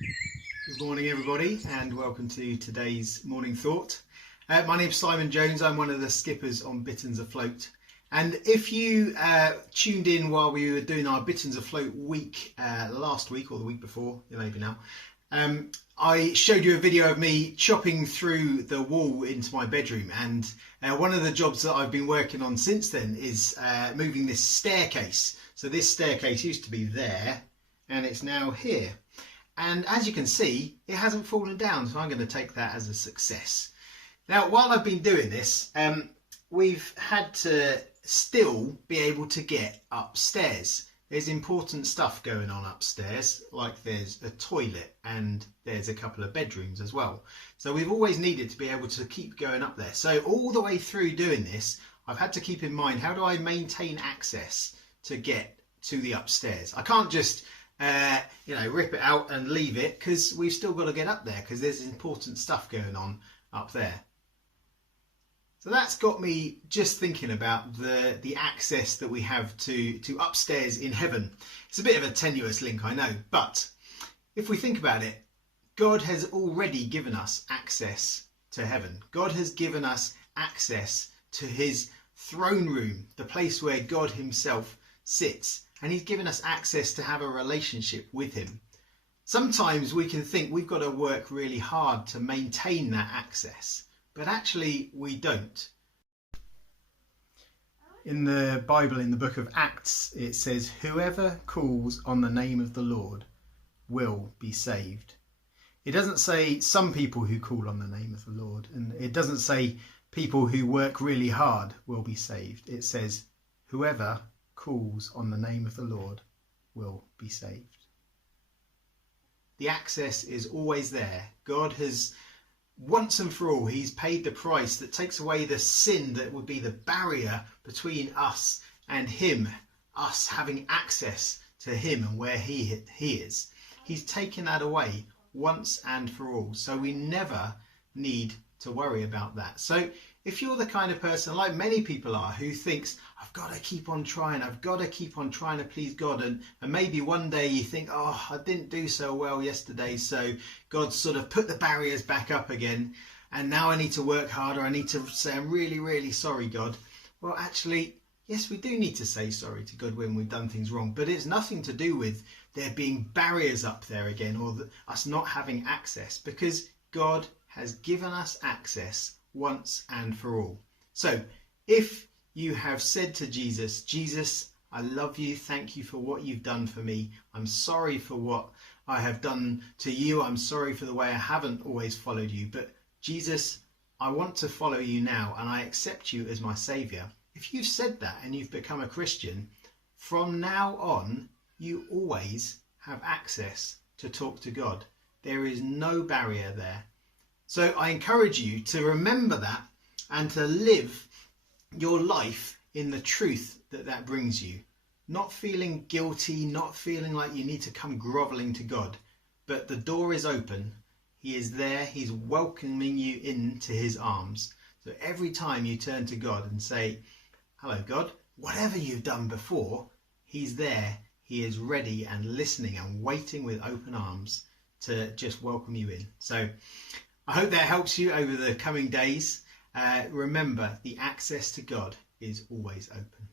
Good morning, everybody, and welcome to today's morning thought. My name's Simon Jones. I'm one of the skippers on Bitterns Afloat. And if you tuned in while we were doing our Bitterns Afloat week last week or the week before, maybe now, I showed you a video of me chopping through the wall into my bedroom. And one of the jobs that I've been working on since then is moving this staircase. So this staircase used to be there and it's now here. And as you can see, it hasn't fallen down, so I'm going to take that as a success. Now, while I've been doing this, we've had to still be able to get upstairs. There's important stuff going on upstairs, like there's a toilet and there's a couple of bedrooms as well. So we've always needed to be able to keep going up there. So all the way through doing this, I've had to keep in mind, how do I maintain access to get to the upstairs? I can't just rip it out and leave it, because we've still got to get up there because there's important stuff going on up there. So that's got me just thinking about the access that we have to upstairs in heaven. It's a bit of a tenuous link, I know, but if we think about it, God has already given us access to heaven. God has given us access to his throne room, the place where God himself sits. And he's given us access to have a relationship with him. Sometimes we can think we've got to work really hard to maintain that access, but actually we don't. In the Bible, in the book of Acts, it says, "Whoever calls on the name of the Lord will be saved." It doesn't say some people who call on the name of the Lord, and it doesn't say people who work really hard will be saved. It says whoever calls on the name of the Lord will be saved. The access is always there. God has, once and for all, he's paid the price that takes away the sin that would be the barrier between us and him, us having access to him and where he is. He's taken that away once and for all, so we never need to worry about that. So if you're the kind of person, like many people are, who thinks, I've got to keep on trying to please God, and maybe one day you think, oh, I didn't do so well yesterday, so God sort of put the barriers back up again, and now I need to work harder, I need to say, I'm really, really sorry, God. Well, actually, yes, we do need to say sorry to God when we've done things wrong, but it's nothing to do with there being barriers up there again, or us not having access, because God has given us access once and for all. So if you have said to Jesus, Jesus, I love you, thank you for what you've done for me, I'm sorry for what I have done to you, I'm sorry for the way I haven't always followed you, but Jesus, I want to follow you now and I accept you as my saviour. If you've said that and you've become a Christian, from now on you always have access to talk to God. There is no barrier there. So I encourage you to remember that and to live your life in the truth that brings you. Not feeling guilty, not feeling like you need to come grovelling to God, but the door is open. He is there. He's welcoming you into his arms. So every time you turn to God and say, hello, God, whatever you've done before, he's there. He is ready and listening and waiting with open arms to just welcome you in. So I hope that helps you over the coming days. Remember, the access to God is always open.